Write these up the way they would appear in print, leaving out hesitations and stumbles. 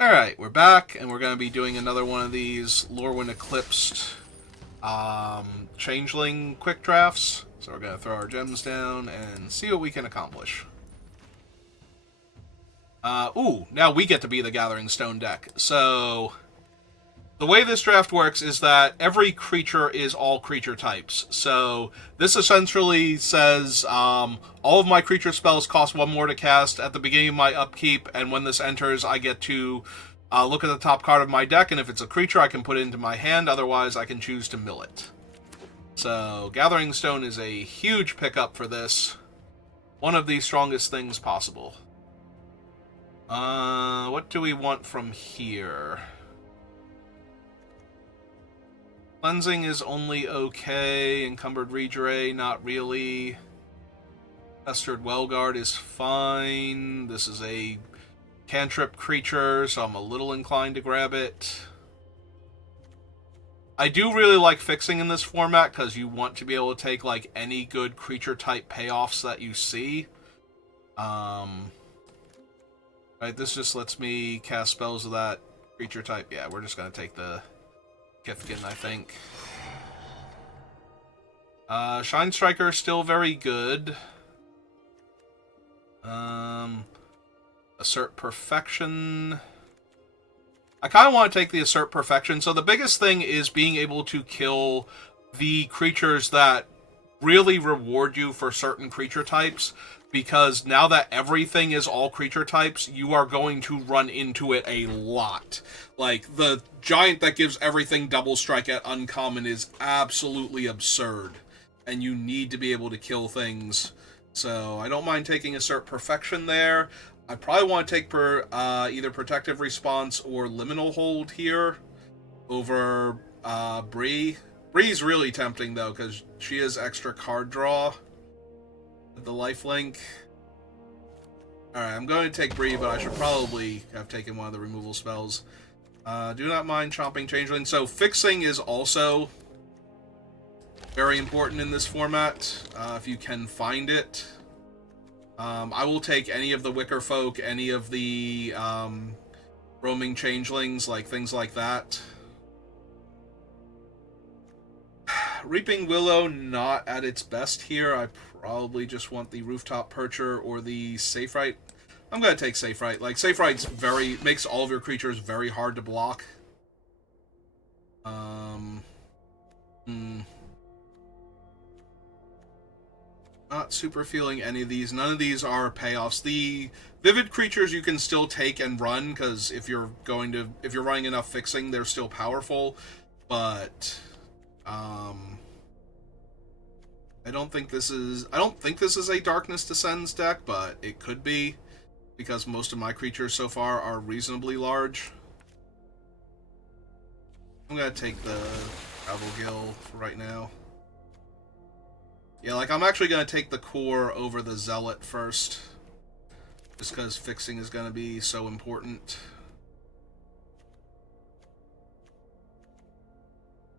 Alright, we're back, and we're going to be doing another one of these Lorwyn Eclipsed Changeling quick drafts. So we're going to throw our gems down and see what we can accomplish. Now we get to be the Gathering Stone deck. So, the way this draft works is that every creature is all creature types. So, this essentially says all of my creature spells cost one more to cast at the beginning of my upkeep, and when this enters, I get to look at the top card of my deck, and if it's a creature, I can put it into my hand. Otherwise, I can choose to mill it. So, Gathering Stone is a huge pickup for this. One of the strongest things possible. What do we want from here? Cleansing is only okay. Encumbered Rejuray, not really. Pestered Wellguard is fine. This is a cantrip creature, so I'm a little inclined to grab it. I do really like fixing in this format, because you want to be able to take, like, any good creature-type payoffs that you see. Right, this just lets me cast spells of that creature type. Yeah, we're just going to take the Kithkin, I think. Shine Striker still very good. Assert Perfection. I kind of want to take the Assert Perfection. So the biggest thing is being able to kill the creatures that really reward you for certain creature types. Because now that everything is all creature types, you are going to run into it a lot. Like, the giant that gives everything double strike at uncommon is absolutely absurd. And you need to be able to kill things. So, I don't mind taking Assert Perfection there. I probably want to take either Protective Response or Liminal Hold here over Bree. Bree's really tempting, though, because she has extra card draw. The lifelink. Alright, I'm going to take Bree, but I should probably have taken one of the removal spells. Do not mind Chomping Changeling. So, fixing is also very important in this format, if you can find it. I will take any of the Wicker Folk, any of the roaming changelings, like things like that. Reaping Willow, not at its best here. I probably just want the Rooftop Percher or the Safe Right. I'm going to take Safe Right. Like, Safe Right's makes all of your creatures very hard to block. Not super feeling any of these. None of these are payoffs. The Vivid creatures you can still take and run, because if you're running enough fixing, they're still powerful. But I don't think this is a Darkness Descends deck, but it could be, because most of my creatures so far are reasonably large. I'm gonna take the Travel Gill for right now. Yeah, like, I'm actually gonna take the Core over the Zealot first, just because fixing is gonna be so important.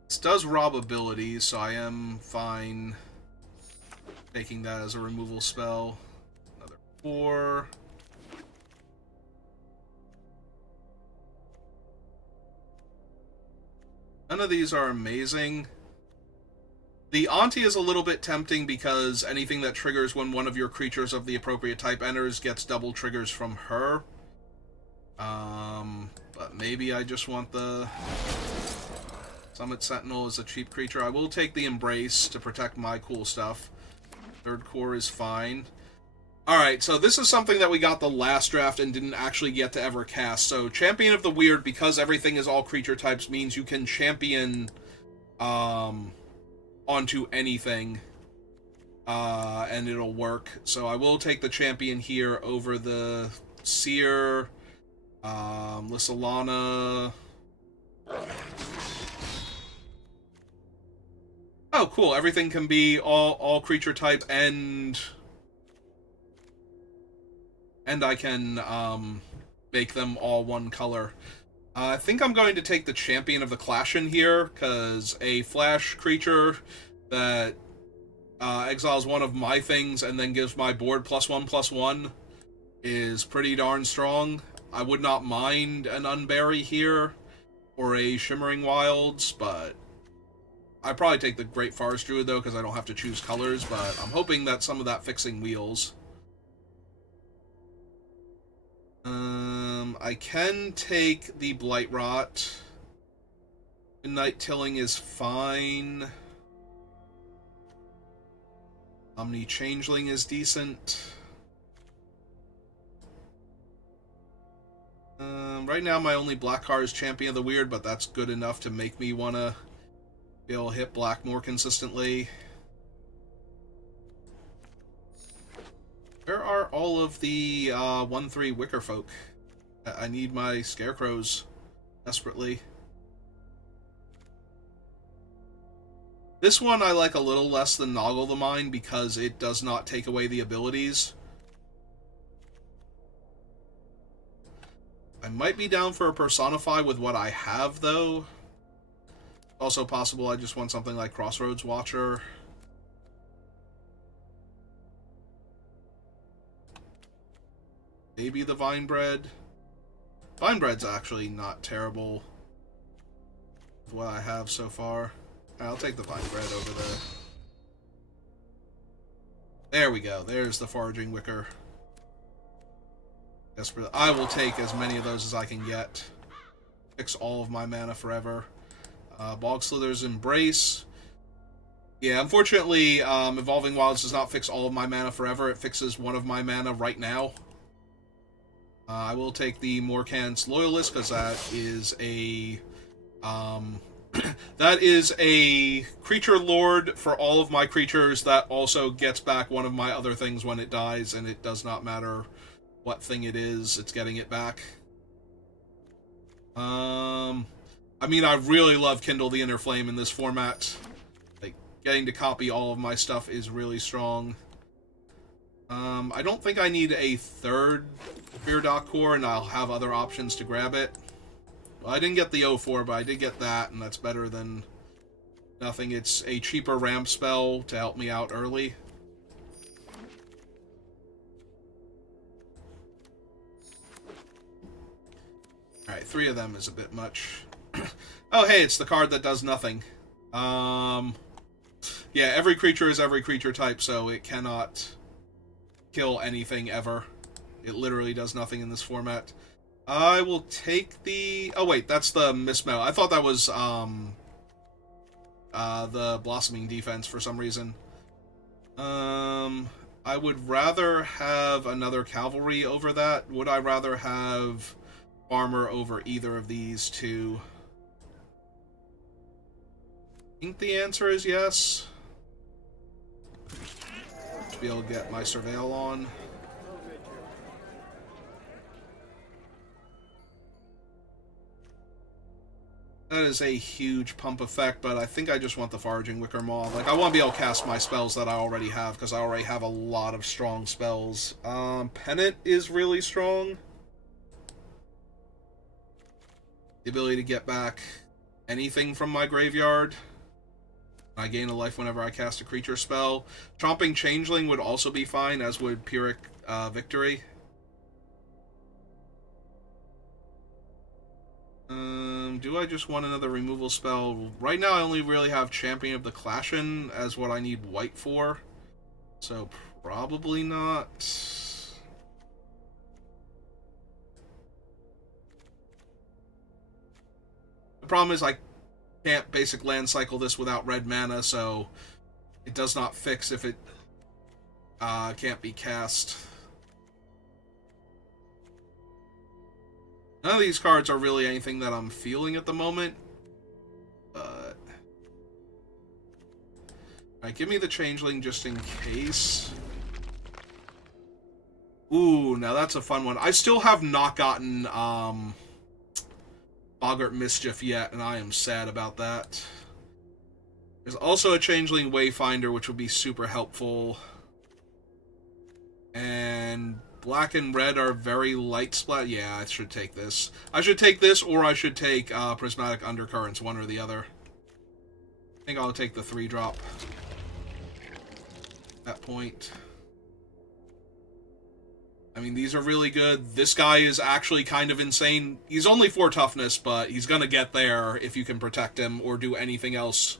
This does rob abilities, so I am fine taking that as a removal spell. Another 4. None of these are amazing. The Auntie is a little bit tempting because anything that triggers when one of your creatures of the appropriate type enters gets double triggers from her. But maybe I just want the Summit Sentinel as a cheap creature. I will take the Embrace to protect my cool stuff. Third Core is fine. Alright, so this is something that we got the last draft and didn't actually get to ever cast. So, Champion of the Weird, because everything is all creature types, means you can champion onto anything, and it'll work. So I will take the Champion here over the Seer, Lysolana. Oh, cool. Everything can be all creature type, and I can make them all one color. I think I'm going to take the Champion of the Clashin here, because a flash creature that exiles one of my things and then gives my board +1/+1 is pretty darn strong. I would not mind an Unbury here or a Shimmering Wilds, but I'd probably take the Great Forest Druid, though, because I don't have to choose colors, but I'm hoping that some of that fixing wheels. I can take the Blight Rot. Midnight Tilling is fine. Omni Changeling is decent. Right now, my only black card is Champion of the Weird, but that's good enough to make me want to be able to hit black more consistently. Where are all of the 1/3 Wicker Folk? I need my Scarecrows desperately. This one I like a little less than Noggle the Mind because it does not take away the abilities. I might be down for a Personify with what I have, though. Also possible I just want something like Crossroads Watcher. Maybe the Vinebread. Vinebread's actually not terrible with what I have so far. I'll take the Vinebread over there. There we go. There's the Foraging Wicker. I will take as many of those as I can get. Fix all of my mana forever. Bog Slither's Embrace. Yeah, unfortunately, Evolving Wilds does not fix all of my mana forever. It fixes one of my mana right now. I will take the Morkant's Loyalist, because that is a... that is a creature lord for all of my creatures that also gets back one of my other things when it dies, and it does not matter what thing it is, it's getting it back. I mean, I really love Kindle the Inner Flame in this format. Like, getting to copy all of my stuff is really strong. I don't think I need a third Fear-Dock Core, and I'll have other options to grab it. Well, I didn't get the 04, but I did get that, and that's better than nothing. It's a cheaper ramp spell to help me out early. Alright, 3 of them is a bit much. Oh, hey, it's the card that does nothing. Yeah, every creature is every creature type, so it cannot kill anything ever. It literally does nothing in this format. I will take the... Oh, wait, that's the Mismount. I thought that was the Blossoming Defense for some reason. I would rather have another Cavalry over that. Would I rather have Farmer over either of these two? I think the answer is yes. To be able to get my Surveil on. That is a huge pump effect, but I think I just want the Foraging Wicker Maw. Like, I want to be able to cast my spells that I already have, because I already have a lot of strong spells. Pennant is really strong. The ability to get back anything from my graveyard. I gain a life whenever I cast a creature spell. Chomping Changeling would also be fine, as would Pyrrhic Victory. Do I just want another removal spell? Right now I only really have Champion of the Clashin as what I need white for. So probably not. The problem is I can't basic land cycle this without red mana, so it does not fix if it can't be cast. None of these cards are really anything that I'm feeling at the moment, but... Alright, give me the Changeling just in case. Ooh, now that's a fun one. I still have not gotten Boggart Mischief yet, and I am sad about that. There's also a Changeling Wayfinder, which would be super helpful. And black and red are very light splat. Yeah, I should take this. I should take this, or I should take Prismatic Undercurrents, one or the other. I think I'll take the 3-drop at that point. I mean, these are really good. This guy is actually kind of insane. He's only 4 toughness, but he's gonna get there if you can protect him or do anything else.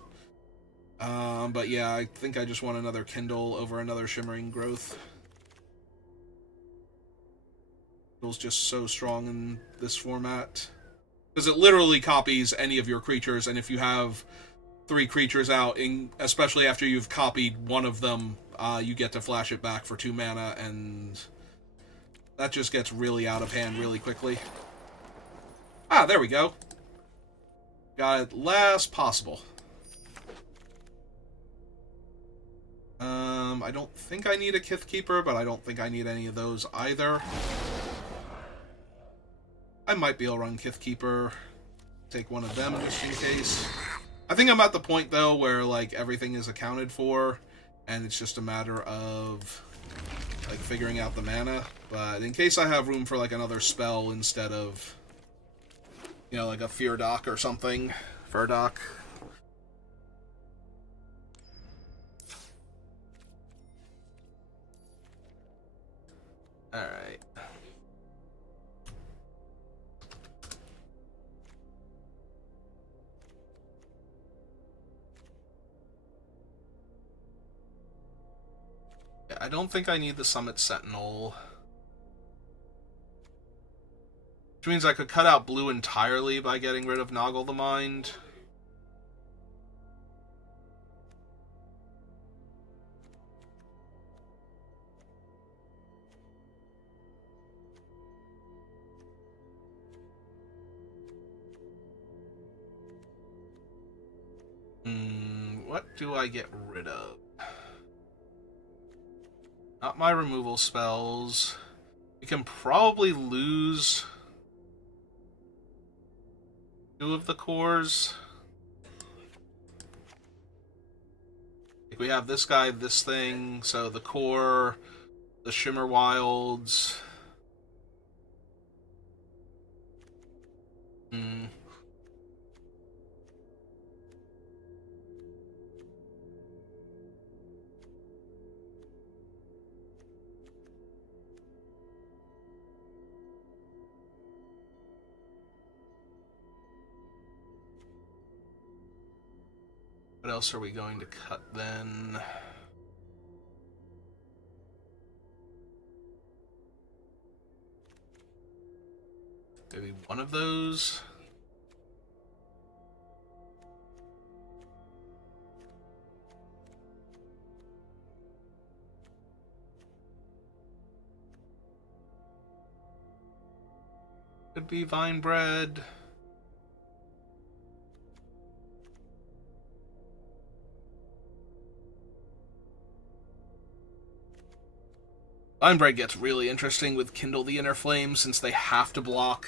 But yeah, I think I just want another Kindle over another Shimmering Growth. Kindle's just so strong in this format. Because it literally copies any of your creatures, and if you have 3 creatures out, especially after you've copied one of them, you get to flash it back for 2 mana, and that just gets really out of hand really quickly. Ah, there we go. Got it last possible. I don't think I need a Kith Keeper, but I don't think I need any of those either. I might be able to run Kith Keeper, take one of them just in case. I think I'm at the point, though, where, like, everything is accounted for, and it's just a matter of, like, figuring out the mana. But in case I have room for, like, another spell instead of, you know, like a Fear Dock or something, Furdock. Alright. Yeah, I don't think I need the Summit Sentinel. Which means I could cut out blue entirely by getting rid of Noggle the Mind. What do I get rid of? Not my removal spells. We can probably lose 2 of the cores. Like we have this guy, this thing, so the core, the Shimmer Wilds. What else are we going to cut then? Maybe one of those? Could be Vine Bread. Vinebread gets really interesting with Kindle the Inner Flame since they have to block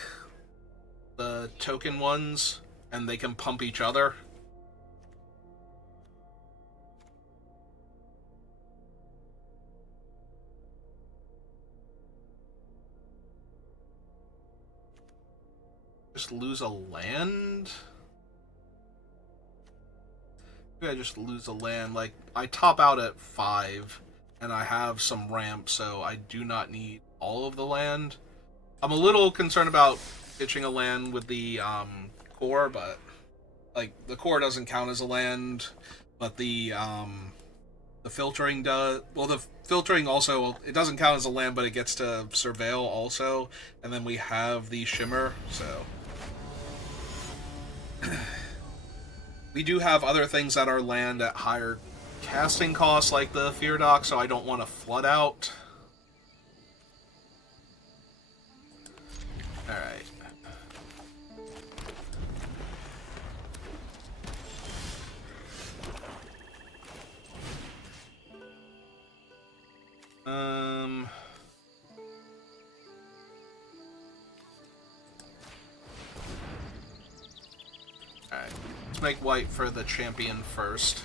the token ones and they can pump each other. Just lose a land? Maybe I just lose a land. Like, I top out at 5. And I have some ramp, so I do not need all of the land. I'm a little concerned about pitching a land with the core, but like the core doesn't count as a land, but the filtering does. Well, the filtering also, it doesn't count as a land, but it gets to surveil also, and then we have the shimmer, so we do have other things that are land at higher casting costs, like the Fear Dock, so I don't want to flood out. Alright. Alright. Let's make white for the champion first.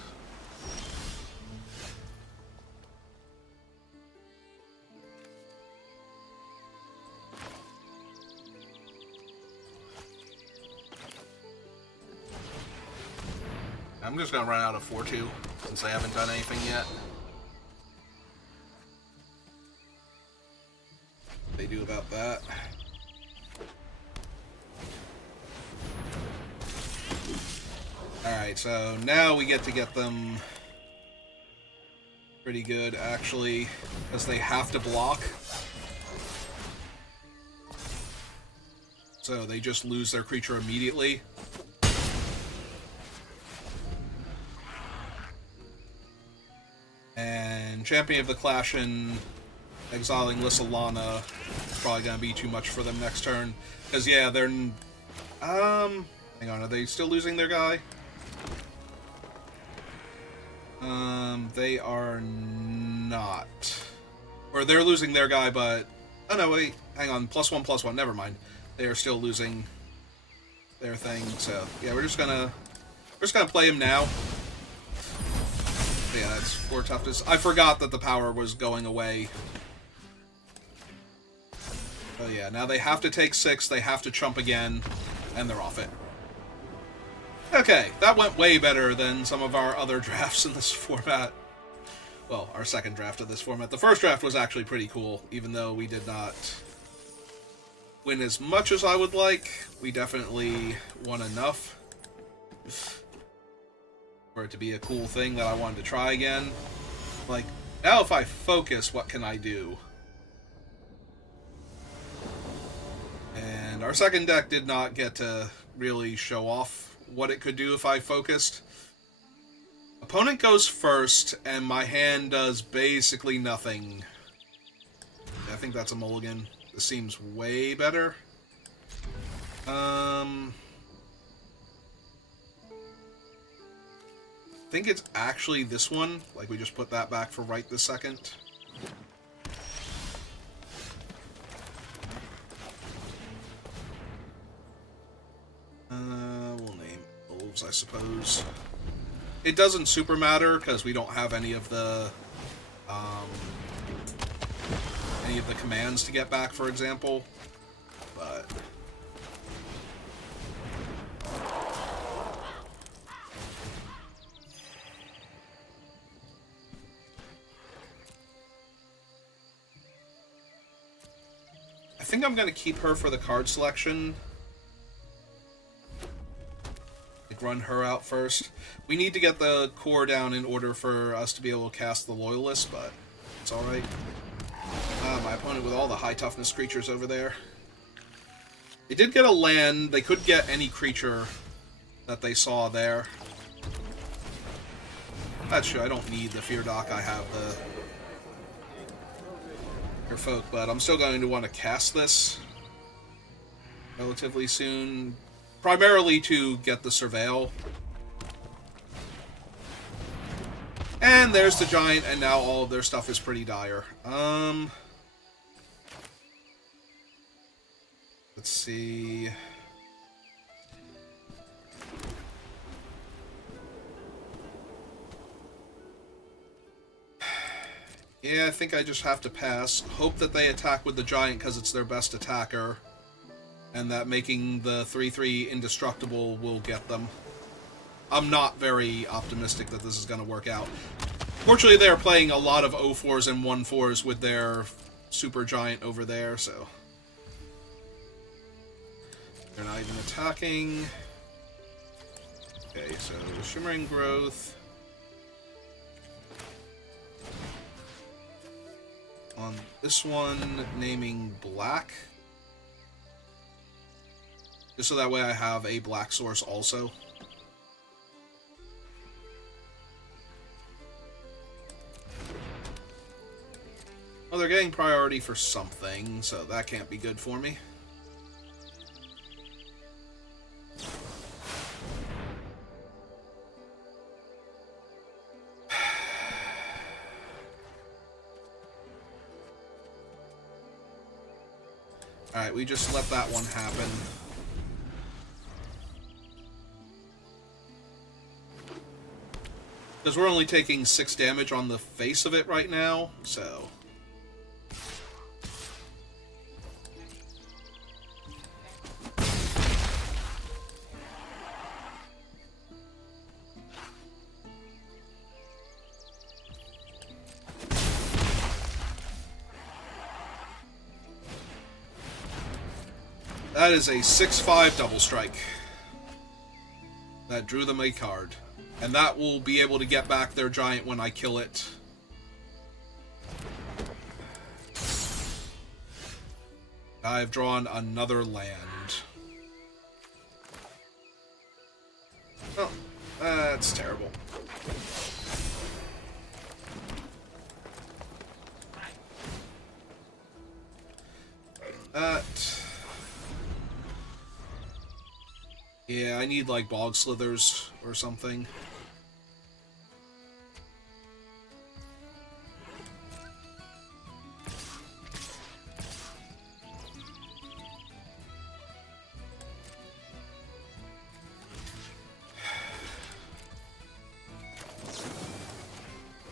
I'm just gonna run out of 4-2 since I haven't done anything yet. about that. Alright, so now we get them pretty good, actually, because they have to block. So they just lose their creature immediately. And Champion of the Clash and exiling Lissalana is probably going to be too much for them next turn. Because, yeah, they're... hang on, are they still losing their guy? They are not. Or they're losing their guy, but... Oh, no, wait. Hang on. +1/+1. Never mind. They are still losing their thing. So, yeah, we're just gonna play him now. Yeah, that's 4 toughness. I forgot that the power was going away. Oh, yeah. Now they have to take 6. They have to chump again. And they're off it. Okay, that went way better than some of our other drafts in this format. Well, our second draft of this format. The first draft was actually pretty cool, even though we did not win as much as I would like. We definitely won enough for it to be a cool thing that I wanted to try again. Like, now if I focus, what can I do? And our second deck did not get to really show off what it could do if I focused. Opponent goes first, and my hand does basically nothing. I think that's a mulligan. This seems way better. I think it's actually this one. Like, we just put that back for right this second. We'll name Wolves, I suppose. It doesn't super matter, because we don't have any of the commands to get back, for example. But... I think I'm going to keep her for the card selection. Like, run her out first. We need to get the core down in order for us to be able to cast the Loyalist, but it's alright. My opponent with all the high toughness creatures over there. They did get a land. They could get any creature that they saw there. That's true. I don't need the Fear Dock. I have the Fear Folk, but I'm still going to want to cast this relatively soon. Primarily to get the Surveil. And there's the Giant, and now all of their stuff is pretty dire. Let's see... Yeah, I think I just have to pass. Hope that they attack with the Giant because it's their best attacker. And that making the 3/3 indestructible will get them. I'm not very optimistic that this is going to work out. Fortunately, they're playing a lot of 0-4s and 1-4s with their Super Giant over there, so... They're not even attacking. Okay, so Shimmering Growth. On this one, naming black. Just so that way I have a black source also. Well, they're getting priority for something, so that can't be good for me. Alright, we just let that one happen. Because we're only taking 6 damage on the face of it right now, so... That is a 6/5 double strike. That drew them a card. And that will be able to get back their giant when I kill it. I've drawn another land. Oh, that's terrible. Yeah, I need, like, Bog Slithers or something.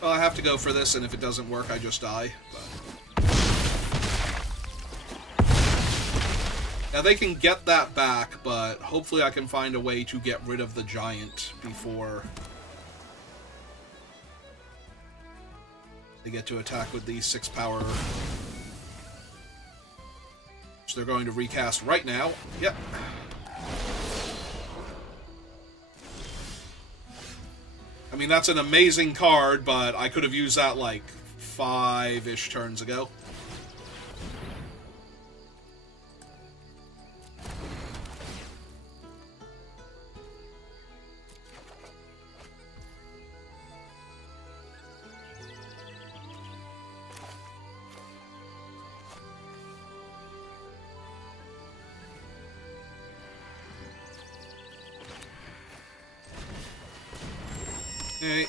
Well, I have to go for this, and if it doesn't work, I just die. But... Now, they can get that back, but hopefully I can find a way to get rid of the giant before they get to attack with the 6-power. Which they're going to recast right now. Yep. I mean, that's an amazing card, but I could have used that, like, 5-ish turns ago. Okay.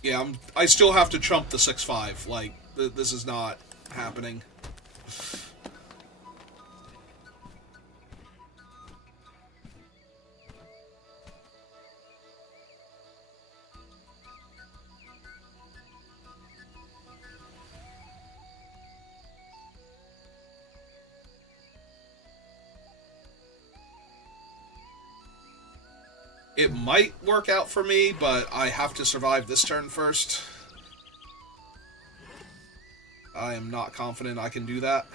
Yeah, I still have to chump the 6/5. Like, this is not happening. It might work out for me, but I have to survive this turn first. I am not confident I can do that.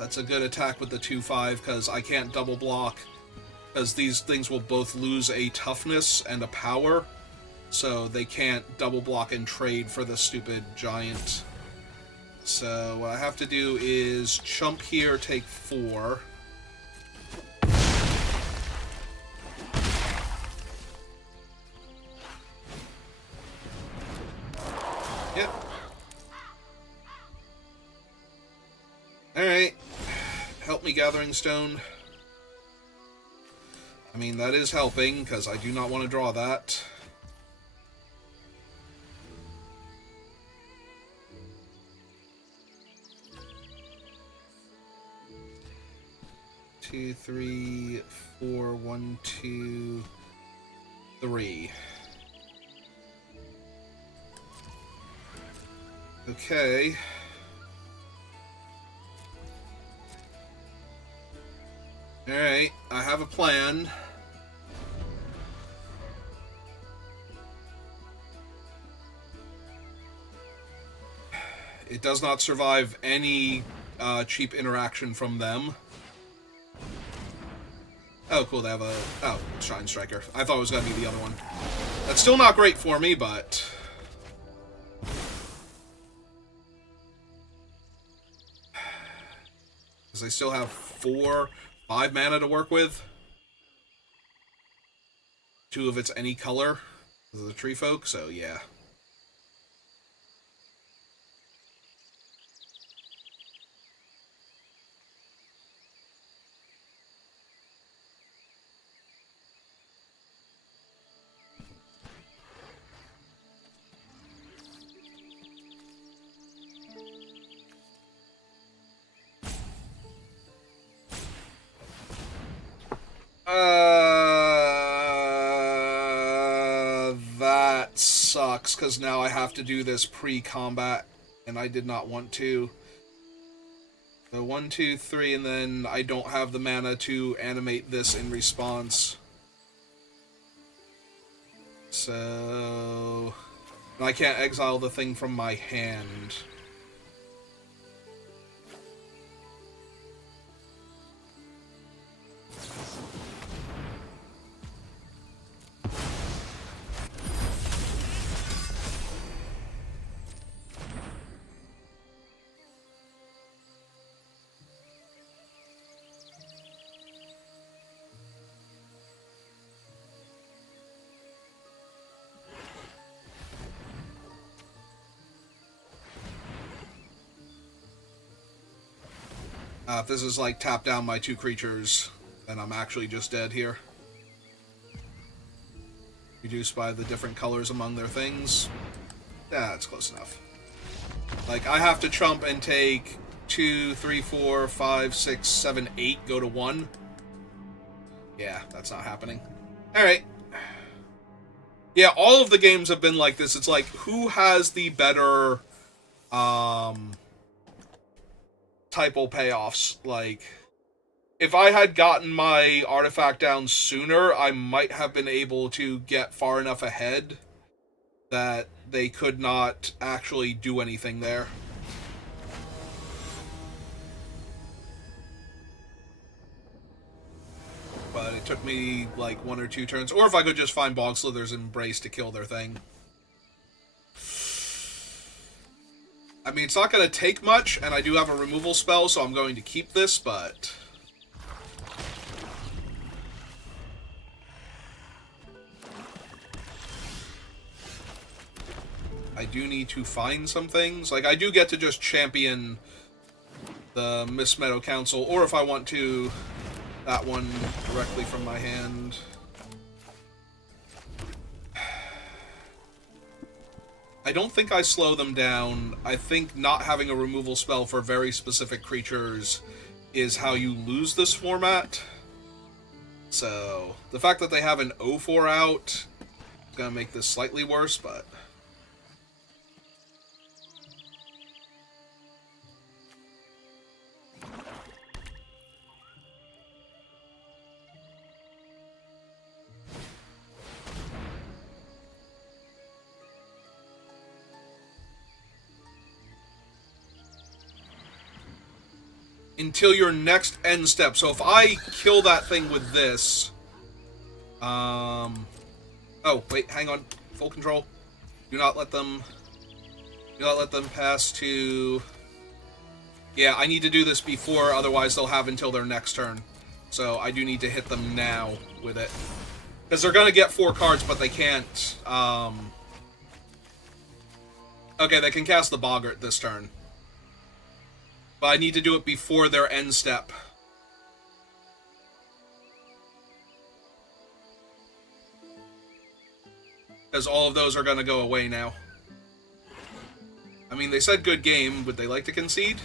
That's a good attack with the 2/5, because I can't double block, because these things will both lose a toughness and a power, so they can't double block and trade for the stupid giant. So what I have to do is chump here, take 4. Yep. Alright. Help me, Gathering Stone. I mean, that is helping, because I do not want to draw that. Two, 3, 4, 1, 2, 3. Okay. Alright, I have a plan. It does not survive any cheap interaction from them. Oh, cool, they have a... Oh, Shine Striker. I thought it was going to be the other one. That's still not great for me, but... Because I still have 5 mana to work with. 2 of it's any color. This is a tree folk, so yeah. That sucks, because now I have to do this pre-combat, and I did not want to. So 1, 2, 3, and then I don't have the mana to animate this in response. So... I can't exile the thing from my hand. If this is like tap down my 2 creatures, then I'm actually just dead here. Reduced by the different colors among their things. Yeah, that's close enough. Like, I have to chump and take 2, 3, 4, 5, 6, 7, 8, go to 1. Yeah, that's not happening. Alright. Yeah, all of the games have been like this. It's like, who has the better, typo payoffs? Like, if I had gotten my artifact down sooner, I might have been able to get far enough ahead that they could not actually do anything there. But it took me like 1 or 2 turns, or if I could just find Bog Slither's Embrace to kill their thing. I mean, it's not going to take much, and I do have a removal spell, so I'm going to keep this, but... I do need to find some things. Like, I do get to just champion the Mist Meadow Council, or if I want to, that one directly from my hand. I don't think I slow them down. I think not having a removal spell for very specific creatures is how you lose this format. So, the fact that they have an 0-4 out is going to make this slightly worse, but... until your next end step. So if I kill that thing with this... Oh, wait, hang on. Full control. Do not let them pass to... Yeah, I need to do this before, otherwise they'll have until their next turn. So I do need to hit them now with it. Because they're going to get 4 cards, but they can't... Okay, they can cast the Boggart this turn. But I need to do it before their end step. Because all of those are going to go away now. I mean, they said good game. Would they like to concede?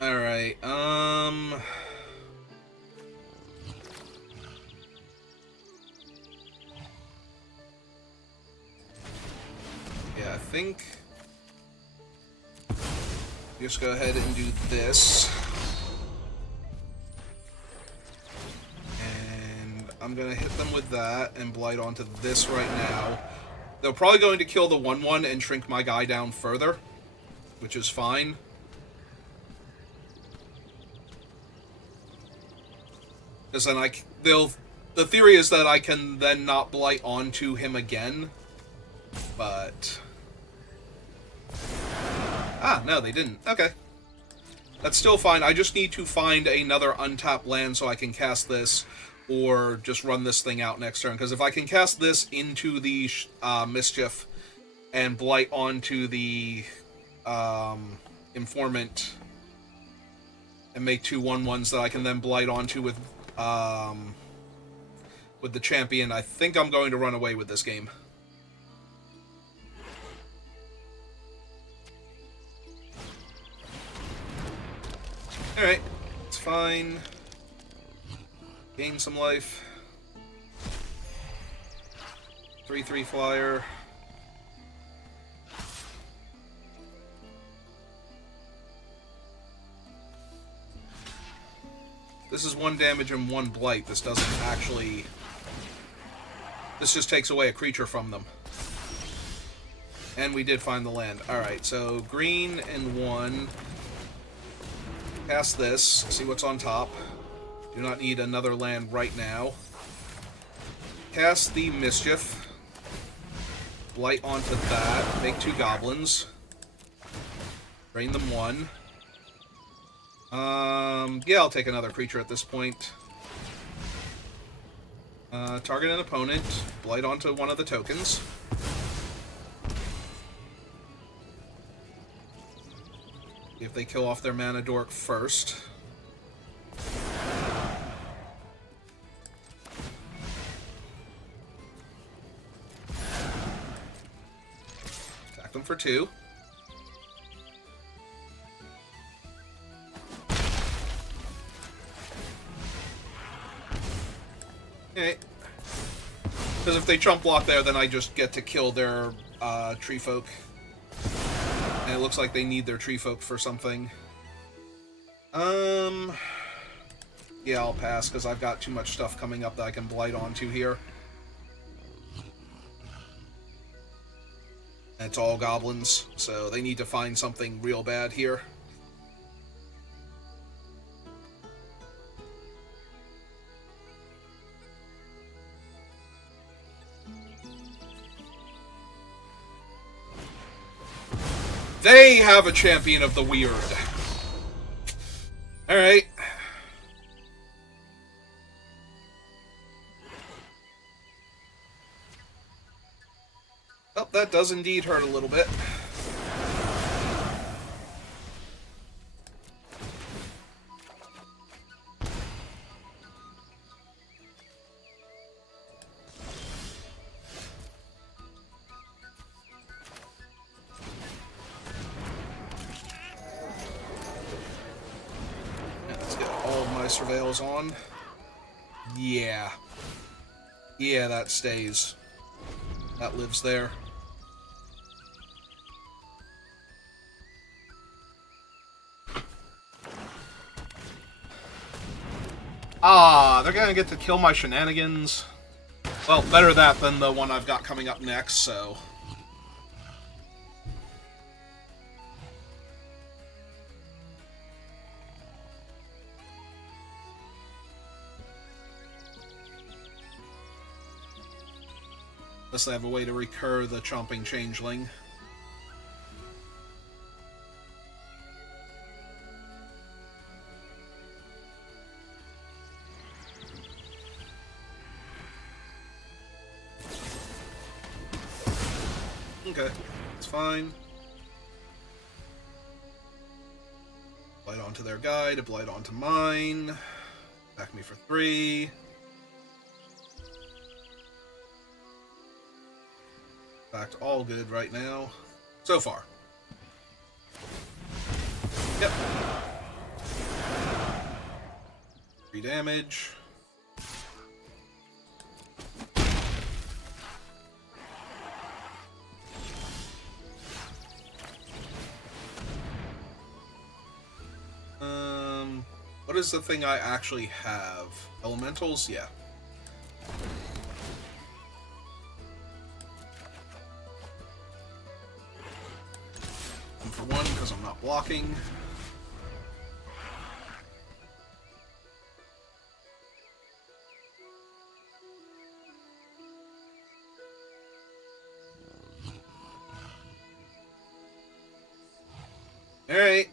Alright, yeah, I think... just go ahead and do this. And I'm gonna hit them with that and blight onto this right now. They're probably going to kill the 1/1 and shrink my guy down further, which is fine. Because then the theory is that I can then not blight onto him again, but... Ah, no, they didn't. Okay. That's still fine. I just need to find another untapped land so I can cast this, or just run this thing out next turn. Because if I can cast this into the Mischief and blight onto the Informant and make 2 1/1s that I can then blight onto with the Champion, I think I'm going to run away with this game. Alright, it's fine. Gain some life. 3/3 flyer. This is 1 damage and 1 blight. This doesn't actually... This just takes away a creature from them. And we did find the land. Alright, so green and 1. Cast this. See what's on top. Do not need another land right now. Cast the Mischief. Blight onto that. Make 2 goblins. Drain them 1. Yeah, I'll take another creature at this point. Target an opponent. Blight onto one of the tokens. If they kill off their mana dork first. Attack them for 2. Okay. Because if they chump block there, then I just get to kill their tree folk. And it looks like they need their tree folk for something. Yeah, I'll pass, because I've got too much stuff coming up that I can blight onto here. And it's all goblins, so they need to find something real bad here. They have a champion of the weird. Alright. Oh, that does indeed hurt a little bit. Surveils on. Yeah. Yeah, that stays. That lives there. Ah, they're gonna get to kill my shenanigans. Well, better that than the one I've got coming up next, so... Unless they have a way to recur the chomping changeling. Okay, it's fine. Blight onto their guide, blight onto mine. Attack me for 3. In fact, all good right now. So far. Yep. 3 damage. What is the thing I actually have? Elementals? Yeah. For 1, because I'm not blocking. Alright.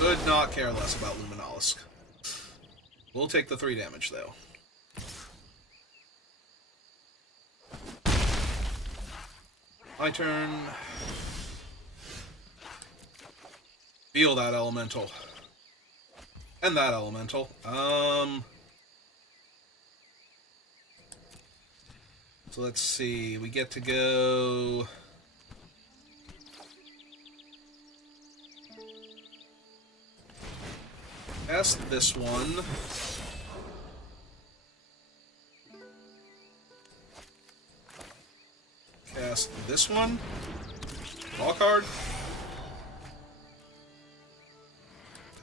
Could not care less about Luminalisk. We'll take the 3 damage, though. My turn. Feel that elemental. And that elemental. So let's see. We get to go... Cast this one. Cast this one. Draw card.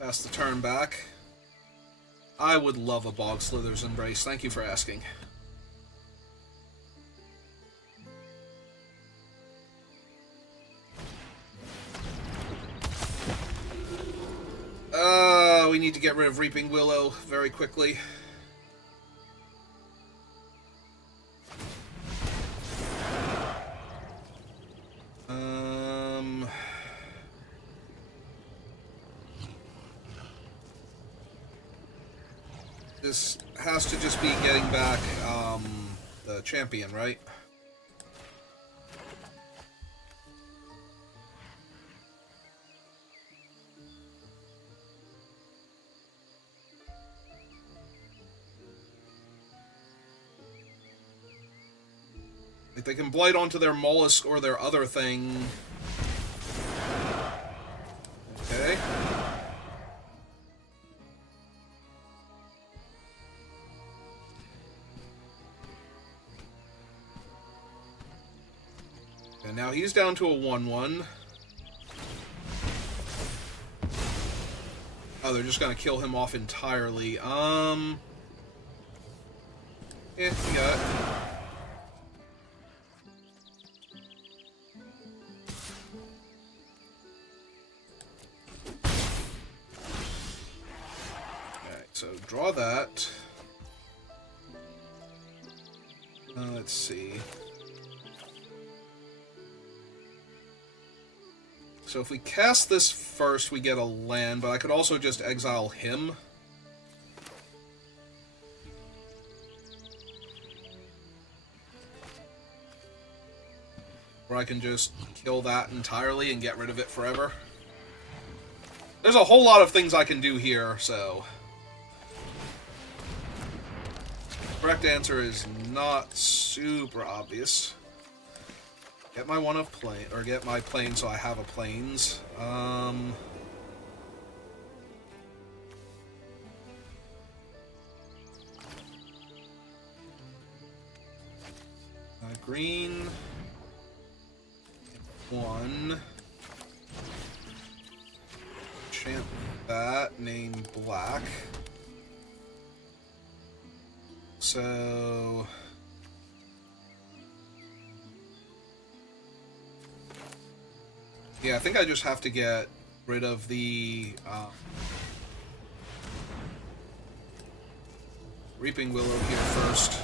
Pass the turn back. I would love a Bog Slither's Embrace. Thank you for asking. We need to get rid of Reaping Willow very quickly. This has to just be getting back the champion, right? Like, they can blight onto their mollusk or their other thing. Okay. And now he's down to a 1-1. Oh, they're just gonna kill him off entirely. Yeah, you got it. So draw that. Let's see. So if we cast this first, we get a land, but I could also just exile him. Or I can just kill that entirely and get rid of it forever. There's a whole lot of things I can do here, so... Correct answer is not super obvious. Get my one of plane, or get my plane so I have a planes. Green. One. Champ that, name black. So... yeah, I think I just have to get rid of the Reaping Willow here first.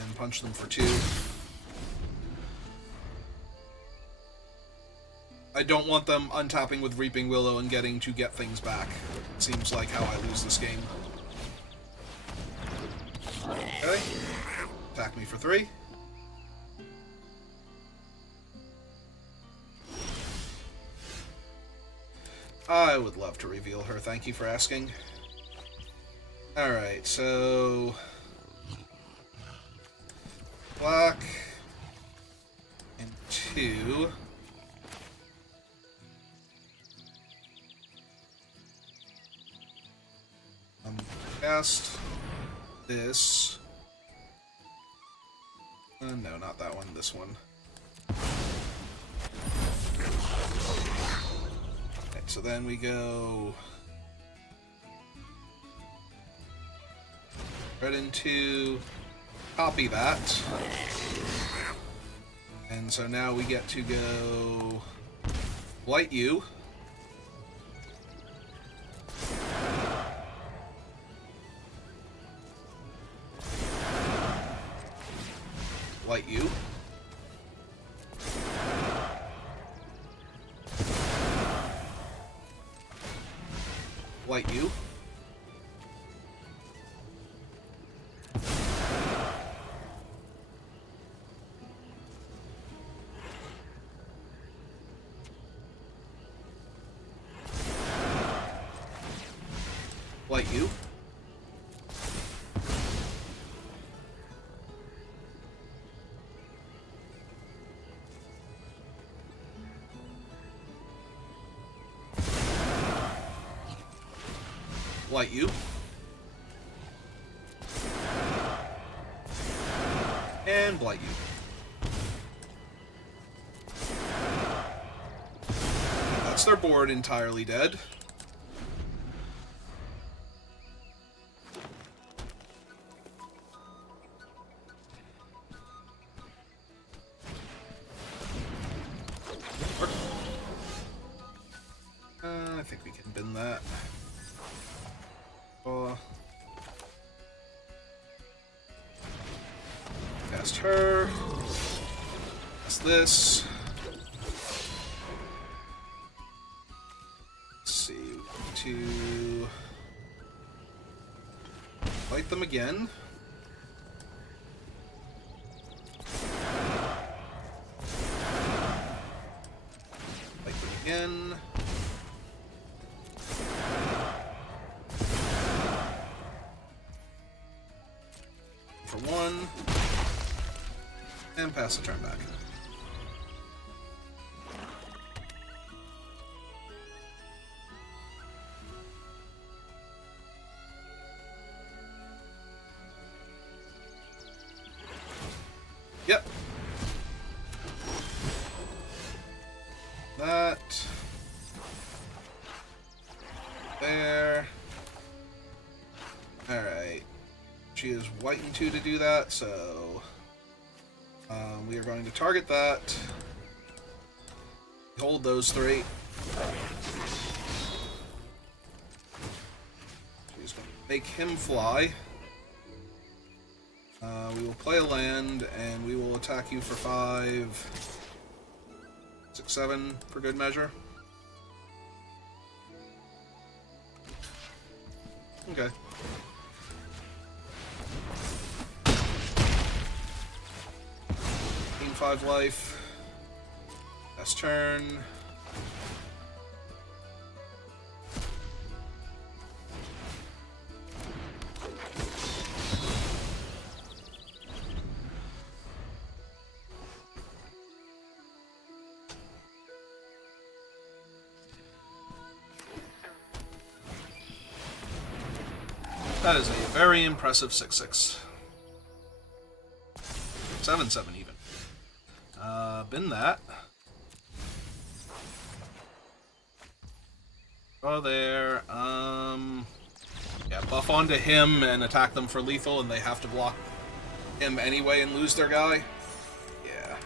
And punch them for 2. I don't want them untapping with Reaping Willow and getting to get things back. Seems like how I lose this game. Okay. Attack me for 3. I would love to reveal her, thank you for asking. Alright, so... black... and 2... cast... this... no, not that one, this one. So then we go right into copy that. And so now we get to go blight you. Blight you. Blight you. Blight you. blight you. And blight you. That's their board entirely dead. I think we can bin that. Cast her. Cast this. Let's see. To fight them again. Fight them again. For one, and pass the turn back. Yep. That. There. Alright. She is white and 2 to do that, so we are going to target that. Hold those 3. She's going to make him fly. We will play a land, and we will attack you for 5, 6, 7 for good measure. Okay. 5 life. Last turn. That is a very impressive 6/6. 7/7 even. Bin that. Draw there. Yeah, buff onto him and attack them for lethal, and they have to block him anyway and lose their guy. Yeah.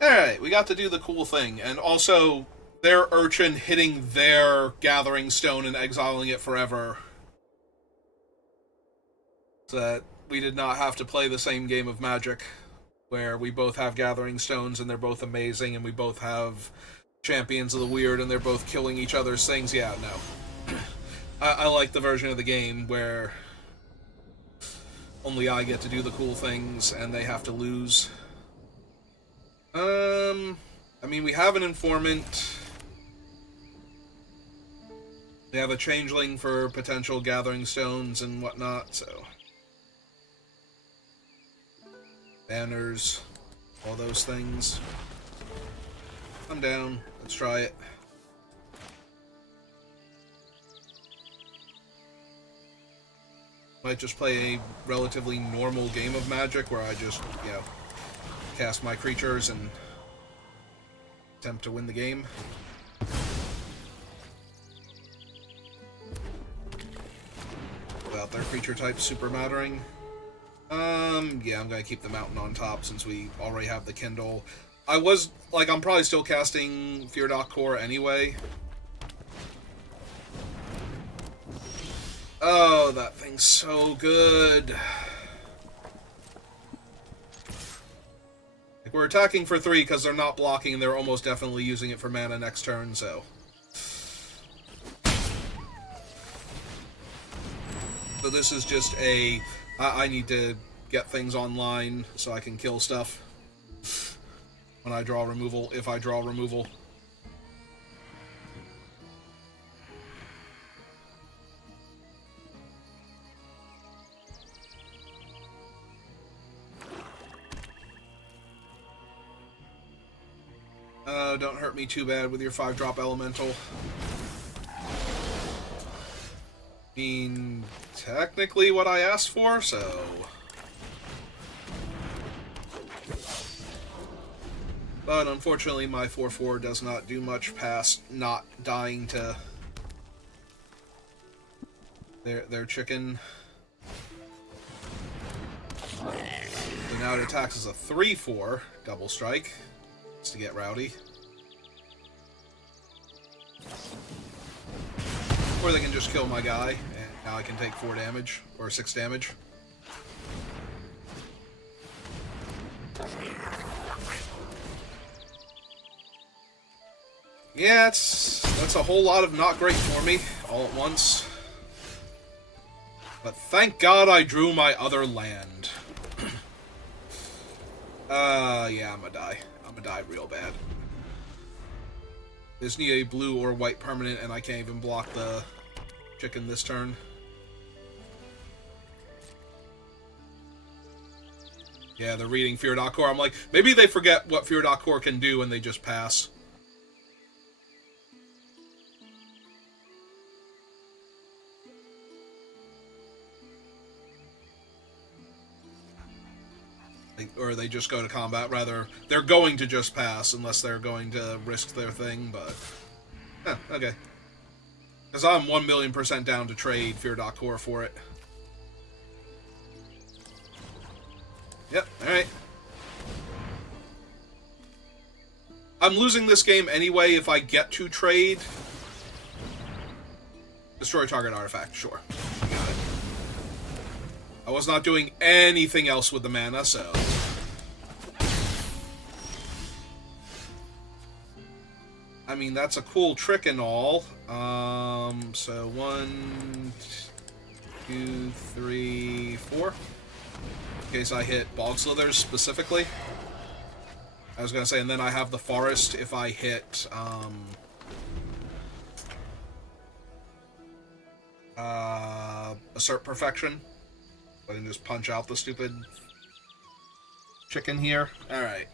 Alright, we got to do the cool thing, and also their urchin hitting their gathering stone and exiling it forever. So that we did not have to play the same game of Magic, where we both have gathering stones and they're both amazing, and we both have champions of the weird and they're both killing each other's things. Yeah, no. I like the version of the game where only I get to do the cool things and they have to lose. I mean, we have an informant. We have a changeling for potential gathering stones and whatnot, so. Banners, all those things. Come down, let's try it. Might just play a relatively normal game of Magic where I just, you know, cast my creatures and attempt to win the game. Without their creature type super mattering. Yeah, I'm gonna keep the mountain on top since we already have the Kindle. I'm probably still casting Fear Dock Core anyway. Oh, that thing's so good. Like, we're attacking for 3 because they're not blocking and they're almost definitely using it for mana next turn, so. So this is just a... I need to get things online so I can kill stuff when I draw removal, if I draw removal. Don't hurt me too bad with your 5-drop elemental. I mean, technically what I asked for, so... But unfortunately my 4/4 does not do much past not dying to their chicken. So now it attacks as a 3/4 double strike. Just to get rowdy. Or they can just kill my guy, and now I can take 4 damage, or 6 damage. Yeah, that's a whole lot of not great for me, all at once. But thank God I drew my other land. Yeah, I'm gonna die. I'm gonna die real bad. There's need a blue or white permanent, and I can't even block the chicken this turn. Yeah, they're reading Fear Core. I'm like, maybe they forget what Fear Core can do and they just pass. Or they just go to combat. Rather, they're going to just pass unless they're going to risk their thing, but... okay. Because I'm 1,000,000% down to trade Fear Core for it. Yep, alright. I'm losing this game anyway if I get to trade. Destroy target artifact, sure. Got it. I was not doing anything else with the mana, so... I mean, that's a cool trick and all. So 1, 2, 3, 4. In case I hit Bog Slithers specifically. I was gonna say, and then I have the Forest if I hit, Assert Perfection. I can just punch out the stupid chicken here. Alright.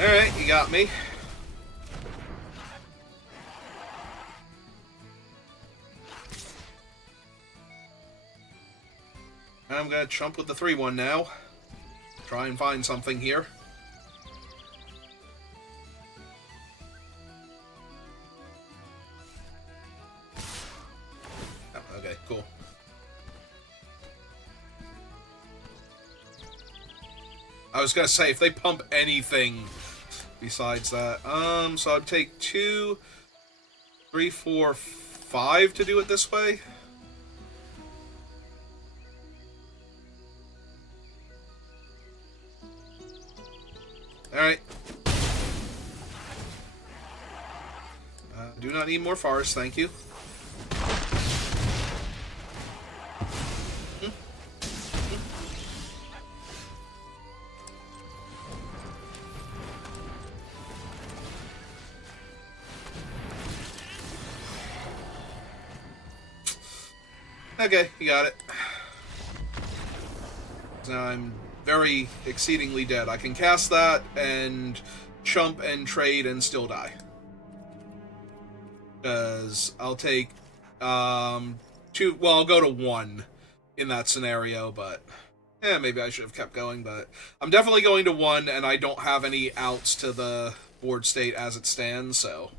Alright, you got me. I'm gonna chump with the 3/1 now. Try and find something here. Oh, okay, cool. I was gonna say, if they pump anything besides that. So I'd take 2, 3, 4, 5 to do it this way. Alright. Do not need more forest, thank you. Okay, you got it. Now I'm very exceedingly dead. I can cast that and chump and trade and still die. Because I'll take 2. Well, I'll go to 1 in that scenario, but maybe I should have kept going. But I'm definitely going to 1, and I don't have any outs to the board state as it stands, so.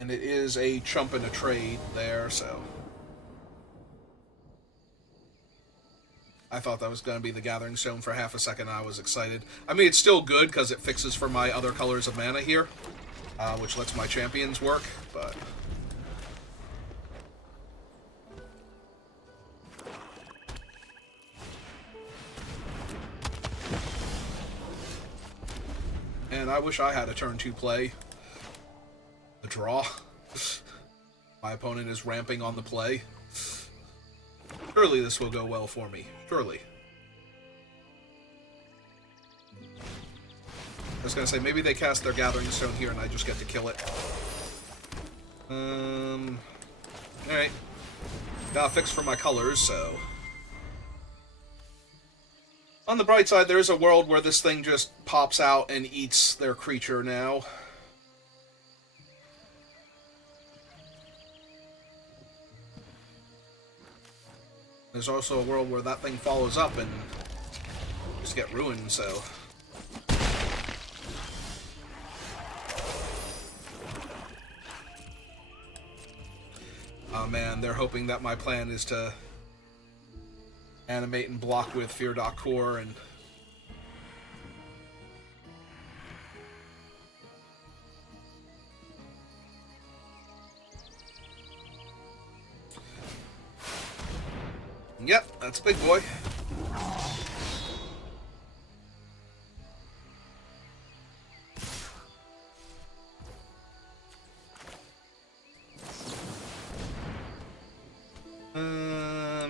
And it is a chump and a trade there, so... I thought that was going to be the Gathering Stone for half a second. I was excited. I mean, it's still good because it fixes for my other colors of mana here, which lets my champions work, but... And I wish I had a turn 2 play. The draw. My opponent is ramping on the play. Surely this will go well for me. Surely. was gonna say, maybe they cast their Gathering Stone here and I just get to kill it. Alright. Got a fix for my colors, so... On the bright side, there is a world where this thing just pops out and eats their creature now. There's also a world where that thing follows up and just get ruined, so... Oh man, they're hoping that my plan is to animate and block with Fear.Core and... Yep, that's a big boy.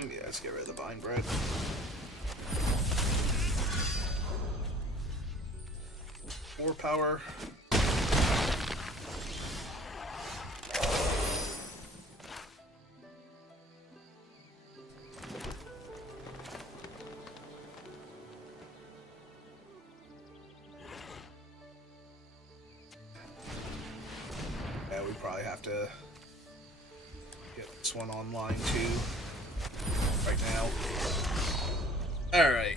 Yeah, let's get rid of the Vine Bread. More power. Yeah, we probably have to get this one online too. Right now. Alright.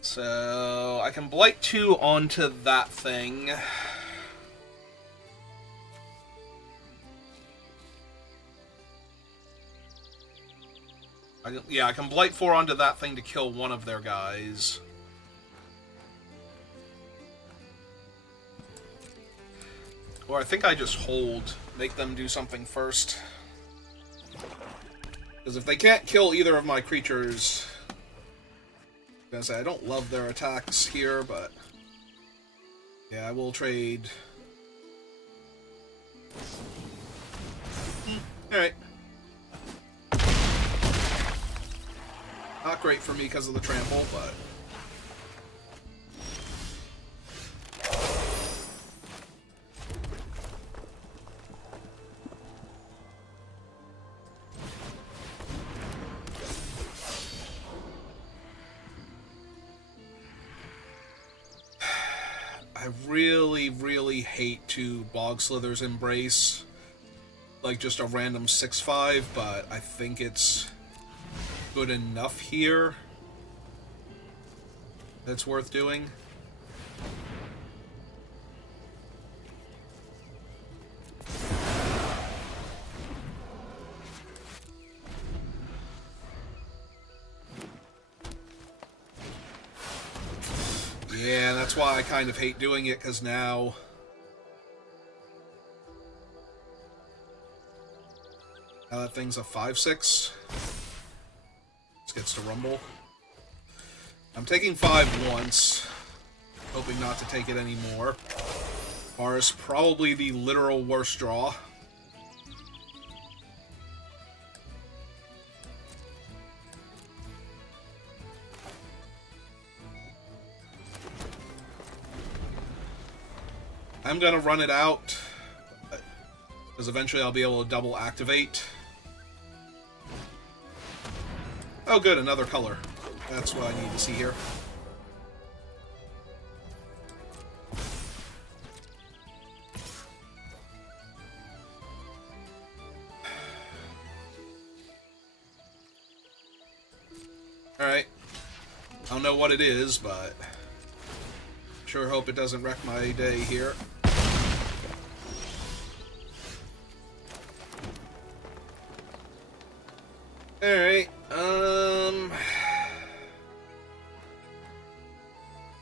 So, I can Blight 2 onto that thing. I can Blight 4 onto that thing to kill one of their guys. Or I think I just hold, make them do something first. Because if they can't kill either of my creatures... I'm gonna say, I don't love their attacks here, but... Yeah, I will trade... Alright. Not great for me because of the trample, but... I really, really hate to Bog Slither's Embrace, like just a random 6/5, but I think it's good enough here that's worth doing. Yeah, that's why I kind of hate doing it, because now... Now that thing's a 5/6. This gets to rumble. I'm taking 5 once, hoping not to take it anymore. Mars, probably the literal worst draw. I'm gonna run it out, because eventually I'll be able to double activate. Oh good, another color. That's what I need to see here. Alright. I don't know what it is, but... Sure hope it doesn't wreck my day here. Alright,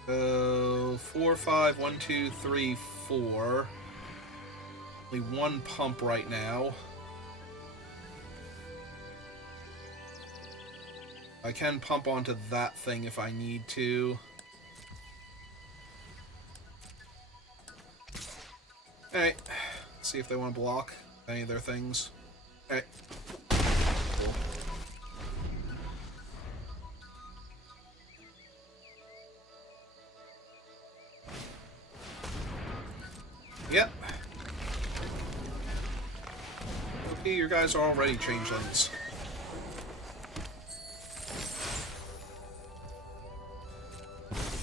so 4, 5, 1, 2, 3, 4. Only one pump right now. I can pump onto that thing if I need to. Alright, see if they want to block any of their things. Alright. Cool. Yep. Okay, your guys are already changelings.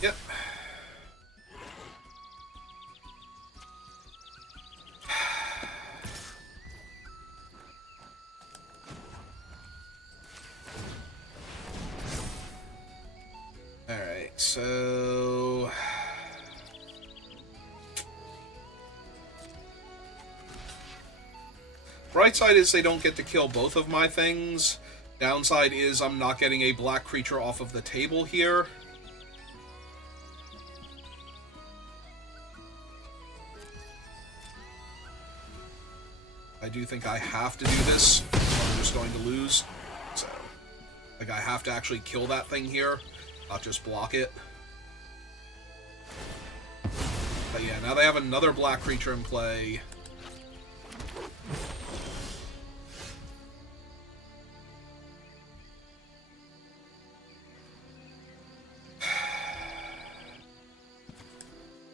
Yep. Alright, so... Bright side is they don't get to kill both of my things. Downside is I'm not getting a black creature off of the table here. I do think I have to do this, or I'm just going to lose. So, like, I have to actually kill that thing here, not just block it. But yeah, now they have another black creature in play.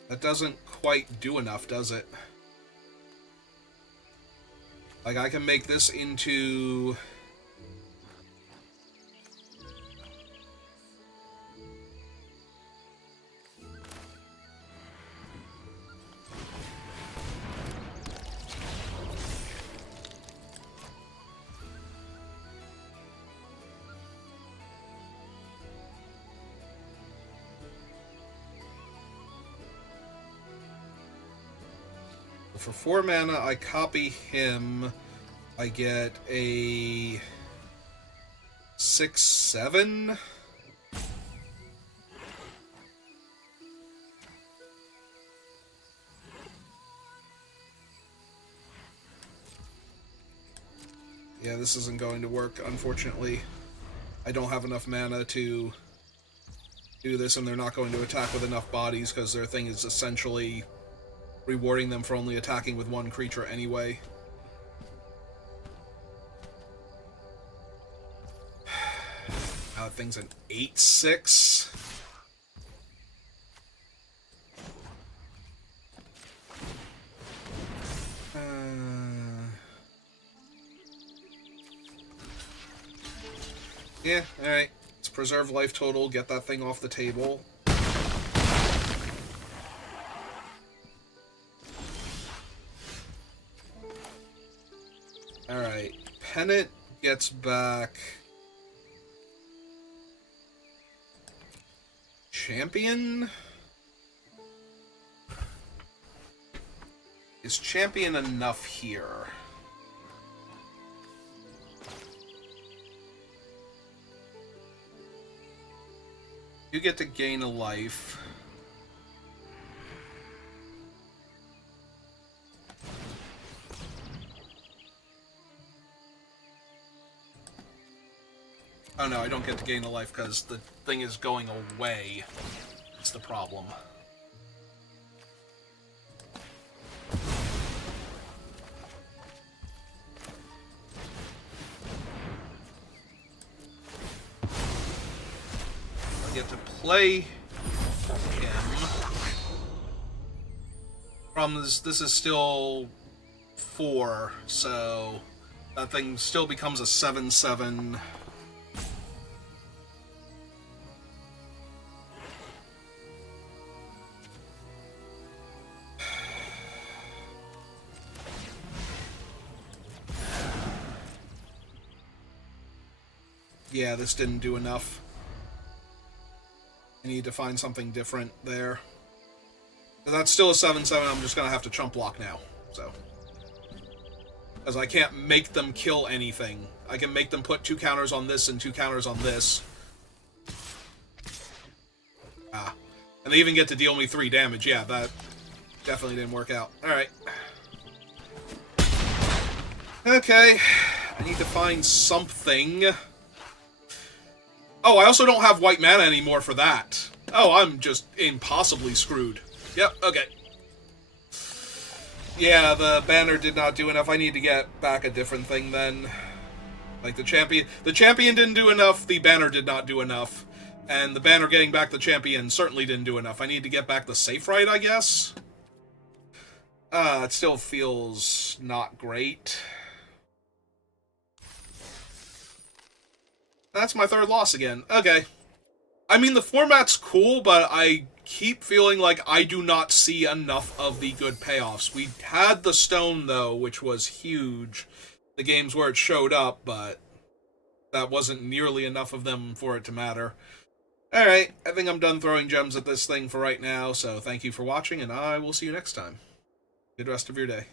That doesn't quite do enough, does it? Like, I can make this into... For 4 mana, I copy him. I get a 6/7. Yeah, this isn't going to work, unfortunately. I don't have enough mana to do this, and they're not going to attack with enough bodies because their thing is essentially rewarding them for only attacking with one creature anyway. Now that thing's an 8/6. Yeah, alright. Let's preserve life total, get that thing off the table. Alright. Pennant gets back... Champion? Is Champion enough here? You get to gain a life. Oh no, I don't get to gain a life because the thing is going away. That's the problem. I get to play him. Problem is, this is still 4, so that thing still becomes a 7/7. Yeah, this didn't do enough. I need to find something different there. But that's still a 7/7, I'm just gonna have to chump block now, so. Because I can't make them kill anything. I can make them put 2 counters on this and 2 counters on this. Ah. And they even get to deal me 3 damage. Yeah, that definitely didn't work out. Alright. Okay. I need to find something. Oh, I also don't have white mana anymore for that. Oh, I'm just impossibly screwed. Yep, okay. Yeah, the banner did not do enough. I need to get back a different thing then. Like, the champion didn't do enough, the banner did not do enough. And the banner getting back the champion certainly didn't do enough. I need to get back the safe right, I guess? It still feels not great. That's my third loss again. Okay. I mean, the format's cool, but I keep feeling like I do not see enough of the good payoffs. We had the stone, though, which was huge. The games where it showed up, but that wasn't nearly enough of them for it to matter. Alright, I think I'm done throwing gems at this thing for right now, so thank you for watching, and I will see you next time. Good rest of your day.